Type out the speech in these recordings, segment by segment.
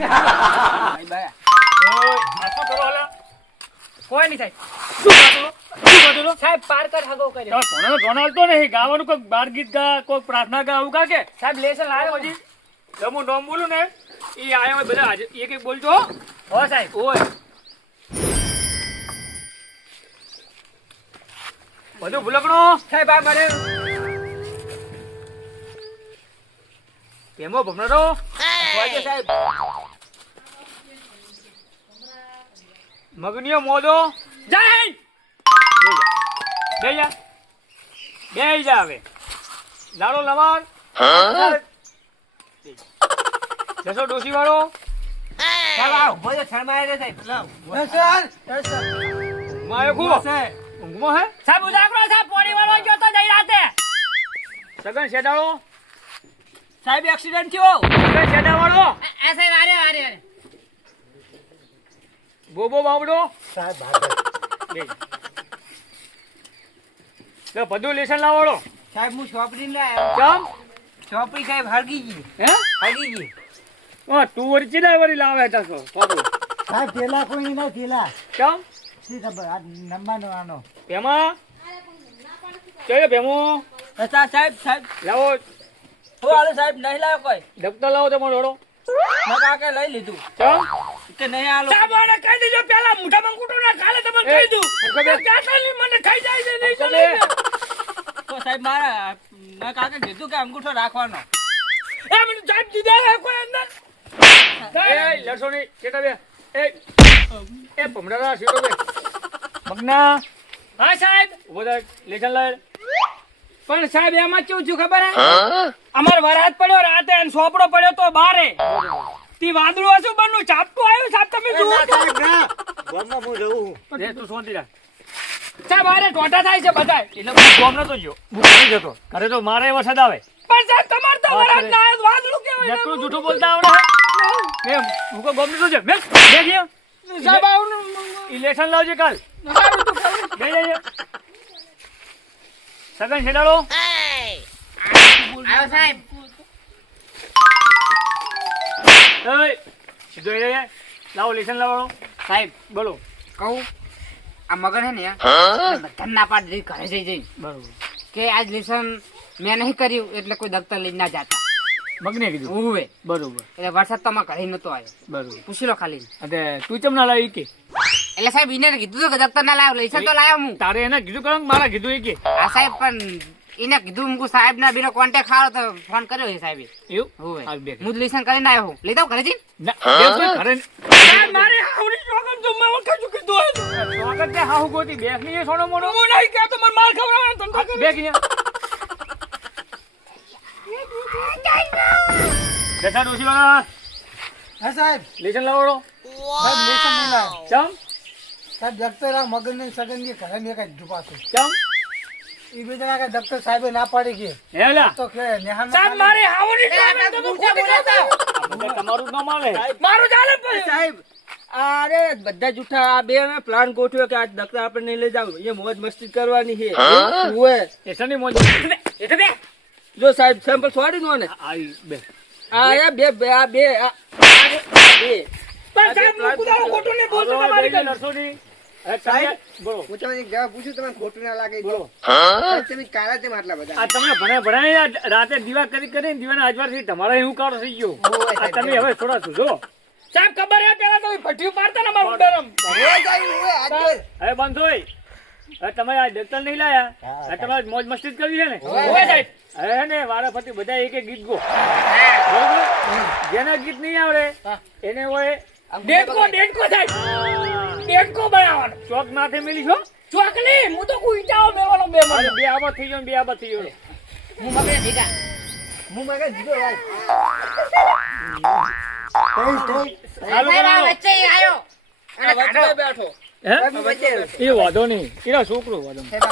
ભાઈ બાયા આ શું કરો હાલા? કોઈ નહીં સાહેબ. શું કરો? સાહેબ પાર્કર હગો કર્યો. તો ધોનાલ તો નહીં ગાવાનું, કોઈ બાર ગીત ગા, કોઈ પ્રાર્થના ગા, આવું ગા કે સાહેબ લેસન લાવ્યો હજી હું નોમ બોલું ને એ આયા હોય બધા આજે એક એક બોલજો હો સાહેબ. ઓય બધું ભૂલકણો સાહેબ આ મને કેમો ભમરાડો વાજો સાહેબ. મગનીઓ મોદો જય હિન્દ. બે જા હવે લાડો લવાર જસો ડોસી વાળો સાહેબ આ ઉભો તો શરમાય રે સાહેબ. માયો ખૂબ ઊંઘમાં હે સાહેબ ઉજાગરો સાહેબ પોણી વાળો ગયો તો જઈ રાતે. સગન શેડાળો સાહેબ એક્સિડન્ટ થયો. સગન શેડા વાળો આ સાહેબ આરે બોબો બાવડો સાહેબ બે લે બધું લેસન લાવડો સાહેબ હું ચોપડી લાવ્યો. ચમ ચોપડી સાહેબ હરગી ગઈ. હે હરગી ગઈ. તું વળી ચીડા વળી લાવે તાસો પાપડો સાહેબ પેલા કોઈ નહીં પેલા ચમ શી ખબર આ નંબરનો આનો પેમા ચલો પેમો સાહેબ લાવો હું આલો સાહેબ નહીં લાવ્યો કોઈ. દફતર લાવો તમારો ડોડો મેં કાકે લઈ લીધું ચમ કે નહીં આલો. સાહેબ આને કહી દેજો પેલા મોઢા મંગુટો ના કાલે તમને કહી દઉં કાટાલી મને ખાઈ જાય છે નહીં ચલે તો સાહેબ મારા મેં કાકે કીધું કે અંગૂઠો રાખવાનો. એ મને સાહેબ દીધા હે કોઈ અંદર એ લડશો નહીં કેટા બે એ ભમરાડા સીટો બે મગના હા સાહેબ. ઉભો લેસન લાય પણ સાહેબ એમાં કેવું છું ખબર હે અમાર વરાત પડ્યો રાતે અને સોપડો પડ્યો તો બારે તી વાદળું હશું બનનું ચાપટું આવ્યું સાહેબ તમે જુઓ તો. ગામમાં હું રહું એ તું સોંતી રાખ સાહેબ આરે ટોટા થાય છે બધાય. એટલે હું ગોમ નતો ગયો હું ઘરે જતો અરે તો મારે વરસાદ આવે પણ સાહેબ તમાર તો વાત વરાત કરે. ના આવ્યું વાદળું કેવાય. નકરું જૂઠું બોલતા આવડે મેં હું કો ગોમ નતો ગયો મેં દેખ્યો સાહેબ આવું ઇલેક્શન લાવજે કાલ સાહેબ તો ખબર. જઈ સગન છેડાડો આવો સાહેબ. એય સીધો એ લાવો લેસન લાવવાનો સાહેબ બોલો કહું આ મગન હે ને બધા ના પાડ દે ઘરે જઈ બરોબર કે આજ લેસન મેં નહીં કર્યું એટલે કોઈ દફતર લઈને ના જાતા. મગને કીધું ઉવે બરોબર એટલે વરસાદ તો અમારા ઘરે નતો આવ્યો. બરોબર પૂછી લો ખાલી. અને તું ચમ ના લાવી કે એટલે સાહેબ એને કીધું હતું કે દફતર ના લાવ્યો લેસન તો લાવ્યો હું. તારે એને કીધું કરો મારા કીધું એ કે આ સાહેબ પણ એને કીધું હું સાહેબ ના બીનો કોન્ટેક્ટ ખાડો તો ફોન કર્યો છે સાહેબે. એવું હોવે હાલ બે હું લેસન કરીને આવ્યો હું લઈ દઉં ઘરે જઈને. ના દેવ ઘરે સાહેબ મારે આવડી જોગમ તો મેં વખત કીધું સ્વાગત તે હાહુ ગોતી બેસ ની એ સોનો મોનો હું નહીં કહેતો મને માર ખવડાવવાનો ધંધો કરે. બે કિયા બેસા ડોસી વાળા હા સાહેબ લેસન લાવડો સાહેબ લેસન નહીં લાવ ચમ સાહેબ દફતર આ મગન ને સગન ની ઘરે ને કઈ ડૂબાતું ચમ એ બીજા કે દફતર સાહેબે ના પાડી કે હેલા તો કે નેહાન સાહેબ મારે આવડી જોગમ તો હું ખોટી કહેતો. આ બધા તમારું જ નામ આવે મારું ચાલે પણ સાહેબ અરે બધા જૂઠા આ બે મેં પ્લાન ગોઠવ્યો કે આજ દફતર આપણે નહીં લઈ જાવ એ મોજ મસ્તી કરવાની છે. ઓએ એસની મોજ એટલે બે જો સાહેબ સેમ્પલ છોડી દો ને. આવી બે આ બે બે આ બે બે પણ સાહેબ હું કુદારો ખોટું નહીં બોલતો તમારી કઈ. લડશોની સાહેબ બોલો હું તમને જવાબ પૂછું તમે ખોટું ના લાગે બોલો તમે કાળા તેમ આટલા બધા આ તમે ભણાય રાતે દીવા કરી દીવાના આજવારથી તમારા એવું કાળો થઈ ગયો આ તમે હવે થોડા સુધો સાહેબ ખબર હે પેલા તો ભઠ્ઠીઓ પાડતા ને મારું ડરમ. હવે બંધ હોય હવે તમે આ દફતર નહીં લાયા આ તમારે મોજ મસ્તી જ કરવી છે ને ઓય સાહેબ હવે હે ને વારા ફરતી બધા એક એક ગીત ગો બરોબર જેને ગીત નહીં આવડે એને હોય ડેટકો સાહેબ ડેટકો બનાવવાનો. ચોક માથે મેલી છો ચોક નહીં હું તો કોઈ ચાવ મેવાનો બે મને. બે આબા થઈ ગયો બે આબા થઈ ગયો હું મગને દીધા હું મગજ જીતો ભાઈ ચાલુ કરાવો વચ્ચે આવ્યો અને વચ્ચે બેઠો. હે એ વાંધો નહીં એના છોકરો વાંધો નહીં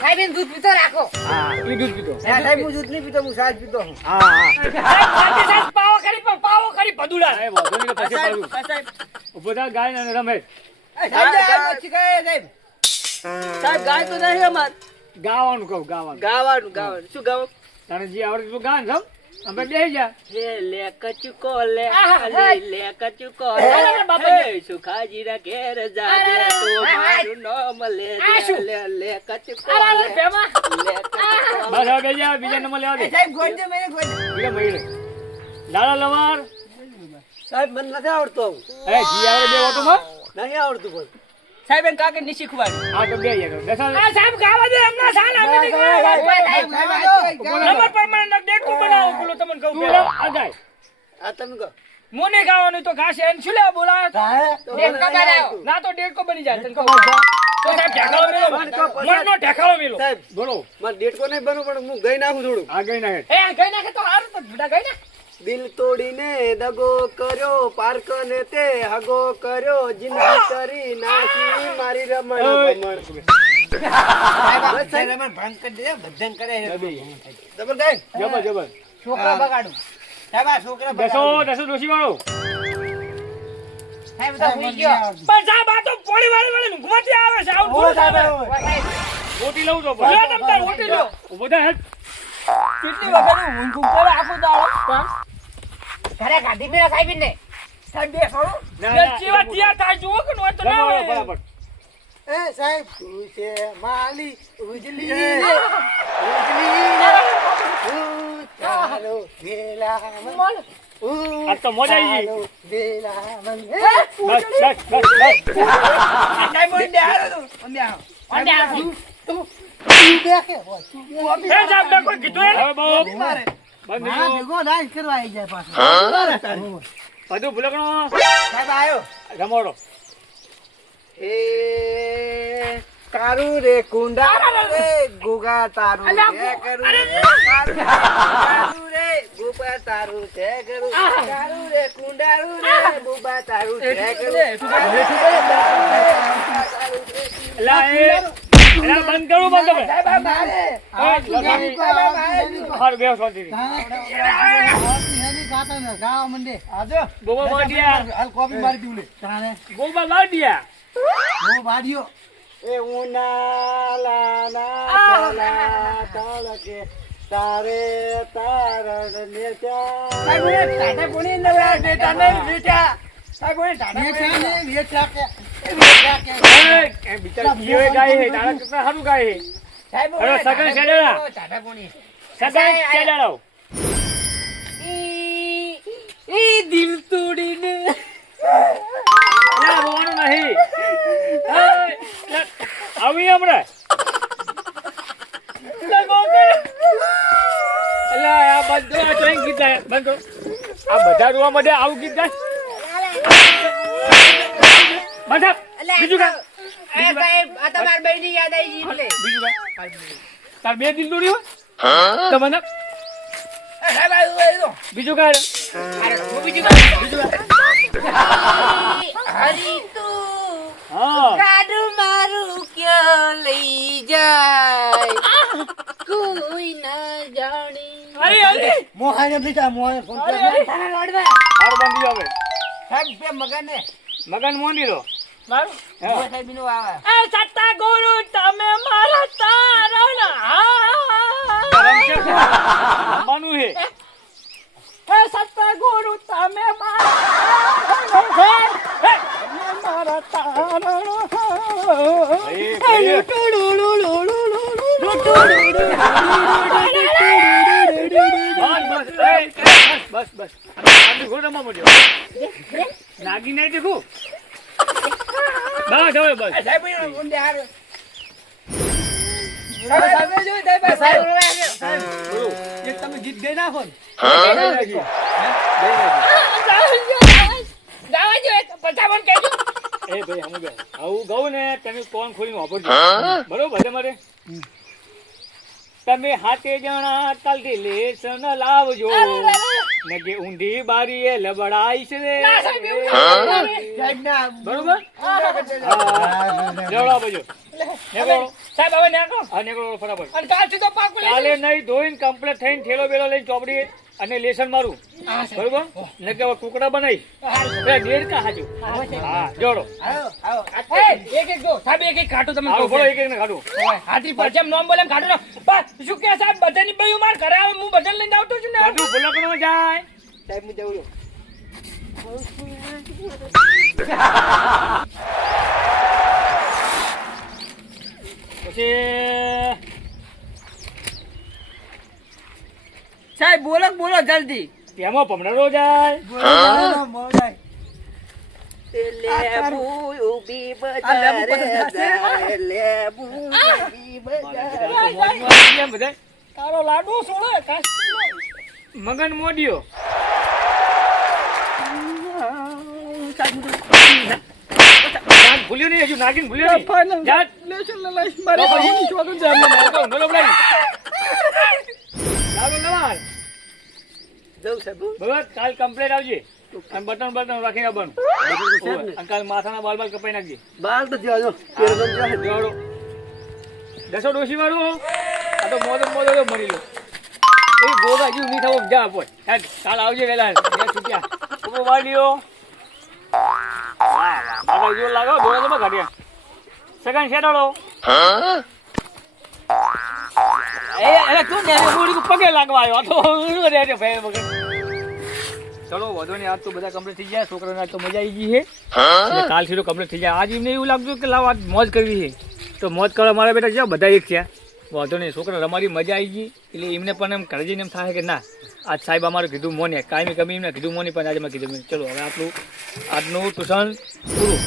સાહેબ એને દૂધ પીતો રાખો. હા એ દૂધ પીતો સાહેબ હું દૂધ નહીં પીતો હું સાહેબ પીતો હું હા હા સાહેબ પાવો કરી પદુડા. એ વાંધો નહીં તો પછી પાડું સાહેબ ઉભો થા ગાય અને રમે સાહેબ ગાય તો નહીં અમાર ગાવાનું કહું ગાવાનું ગાવાનું શું ગાવું તારે જે આવડે તું ગા ને સમ અમે બેહી જા લે કચુકો લે આહા, અલી લે કચુકો લે બાપા સુખાજીરા ઘેર જાજે તો મારું નામ લે આ શું? લે લે કચુકો અરે લે ભેમા લે કચુકો બસ હવે બેહી જા બીજા નંબર લેવા દે સાહેબ ગોળજો મેરે ગોળજો બીજા મહિલે લાલા લવાર સાહેબ મને નથી આવડતું એ જી આવે બે ઓટોમાં નહીં આવડતું કોઈ સાહેબ એમ કાકે ની શીખવાડી આ તો બે યાર દસાલ આ સાહેબ ગાવા દે હમણાં સાલ અમે નીકળ્યા નંબર પ્રમાણે ડેટ નું બનાવો બોલો તમને કહું તું પેલા આ જાય આ તમે કહો મોને ગાવાનું તો ગાશે એને શું લેવા બોલાયો તો ડેટ કો મને બનાવો નહીં ના તો ડેટ કો બની જાય તને કહું તો સાહેબ ઢેકાળો મેલો મનનો ઢેકાળો મેલો સાહેબ બોલો મારે ડેટ કો નહીં બનવું પણ હું ગઈ નાખું થોડું આ ગઈ ના એ ગઈ નાખે તો હારું તો ભૂડા ગઈ ના દિલ તોડીને દગો કર્યો પારકને તે હગો કર્યો જિંદગી કરી નાખી મારી રમણ ભમણ જબર ગાય જબર જબર છોકરા બગાડું સાહેબ આ છોકરા દસો દસો ડોશી વાળો સાહેબ તો ભૂલી ગયો પણ સાહેબ આ તો પોળી વાળી ઊંઘમાંથી આવે છે આવું થોડું આવે રોટી લઉં તો લો તમ તાર રોટી લો ઉભો થા હેડ કેટલી વખત ઊંઘ કરે આખો દાડો ઘરે ગાડી મેરા સાહેબ ને સાહેબ બે છોડો ના, બે ના, ચીવા તૈયાર થાય જુઓ કે નો તો ના જમાડો હોય ફટાફટ એ સાહેબ તું છે માલી ઉજલી ચાલો વેલા આ તો મજા આવી ગઈ વેલા બસ બસ બસ બસ સાહેબ ઓંડે આવો તું ઓંડે આવો તું દેખે હોય તું એ સાહેબ મેં કોઈ કીધું એને હવે બહુ મારે બંધ મારા કરો. ભેગો ડાન્સ કરવા આવી જાય પાછો બધું ભૂલકણો સાહેબ આયો જમાડો હે તારું રે કુંડા રે ગુગા તારું અલા, છે કરું અરે, તારું રે ગુબા તારું છે કરું તારું રે કુંડારું રે ગુબા તારું છે કરું એલા એ એલા બંધ કરો બંધ કરો સાહેબ આ મારે હાર બે શાંતિ ગાવા મંડે આજો ગોબા બાડિયા હાલ કોપી મારી દીવલે તારે ગોબા બાડિયા હું બાડિયો એ ઉનાલા ના તલા તલકે તારે તારણ ને સાહેબ ઓને ટાટા કોની અંદર આ ડેટા નહીં બેટા સાહેબ ઓને ટાટા વેચા ને વેચા કે એ બિચારા જીવે ગાય હે તારા કરતા સારું ગાય હે સાહેબ અરે સગન શેડાળા ટાટા કોની સગન શેડાળો ઈ દિલ તોડીને ના રોવાનું નહીં આવી હમણાં એટલે આ બધું આ ચોઈન ગીત ગાય બંધ કરો આ બધા રોવા માટે આવું ગીત ગાય બધા બીજું ગાય બીજું ગાય બીજું ગાય તાર બે દિલ દોડી હોય તો મને સાહેબ આવ્યો બીજું ગાય બીજી હરી તું હા ગાડું મારું ક્યાં લઈ જાય કોઈ ના જાણે અરે અરે મોહાને બીજા મોહાને ફોન અરે કર હાર બંધી આવે સાહેબ બે મગને મગન મોંડી લો મારું હા સાહેબ નું આવે એ સત્તા ગુરુ તમે મારા તારણ રમવાનું હે એ સત્તા ગુરુ તમે મારા તારણ બસ બસ આની ઘોડ રમવા મળ્યો નાગી નહીં દેખું બસ હવે બસ સાહેબ ઊંડે હારો સાહેબ જોઈ સાહેબ બોલો એક તમે ગીત ગઈ નાખો ને ગાવા જો એક પચાવન કહેજો એ ભાઈ હમ ગયા આવું ગઉં ને તમે કોણ ખોલીને વાપરજો બરોબર તમારે તમે હાથે જણા તલથી લેસન લાવજો નગે ઊંધી બારીએ લબડાઈશ રે સાહેબ ના બરોબર લેવડા બજો નેકો સાહેબ હવે નાખો આ નેકો ફટાફટ અને કાલથી તો પાકું કાલે નહીં ધોઈને કમ્પ્લીટ થઈને ઠેલો બેલો લઈને ચોપડી અને લેસન મારું હા, સાહેબ. બરોબર ને કે હવે કુકડા બનાવી દેડકા હાજુ હા જોડો એ, એક એક જો સાહેબ એક એક કાઢો તમે આવો કહો. બોલો એક એક ને કાઢું ઓય, હાથી પર જેમ નોમ બોલે એમ કાઢો ને. બસ શું કે સાહેબ બધાની બયું માર ઘરે આવે હું બધાને લઈને આવતો છું ને. બધું ભૂલકણો જાય સાહેબ હું જવું છું. પછી સાહેબ બોલો બોલો જલ્દી. તેમાં ભમરાડો જાય લેબુ ઊભી બજારે જાય, લેબુ ઊભી બજારે. બધા તારો લાડુ છોડો કાસ્ટીનો. મગન મોડિયો ભૂલ્યો નહીં હજુ નાગીને ભૂલ્યો નહીં જા. મારે બહુની શોધું છે એમને. નલો બોલાવી. લાવો, લાવો. જવું સાહેબ હું. બરાબર કાલ કમ્પ્લેટ આવજે અને બટન રાખીને આવવાનું સાહેબ ને. અને કાલ માથાના બાલ કપાઈ નાખજે બાલ તો જ્યાં જો પેલો તો જ્યાં. જોડો દસો ડોસી વાળું આ તો મોદો મરી લો એ ગોગા હજુ નહીં થવો જા આપો હેડ કાલ આવજે વેલા છૂટ્યા ઉભો વાળ્યો વાહ જો લાગો દોડા જમા કાઢ્યા સગન શેડાડો એ તું ને બોડી પગે લાગવા આવ્યો તો શું રે ભાઈ વગર ચલો વધો ને આજ તો બધા કમ્પ્લીટ થઈ ગયા છોકરાને આજ તો મજા આવી ગઈ છે એટલે કાલ સીધો કમ્પ્લીટ થઈ જાય આજ એમને એવું લાગતું કે લાવ આજ મોજ કરવી છે તો મોજ કરવા મારા બેટા છે બધા એક છે વાંધો નહીં છોકરા રમાડી મજા આવી ગઈ એટલે એમને પણ એમ ઘરે જઈને એમ થાય કે ના આજ સાહેબ અમારું કીધું મોને કાયમી કમી એમને કીધું મોની પણ આજે મેં કીધું ચલો હવે આપણું આજનું ટ્યુશન પૂરું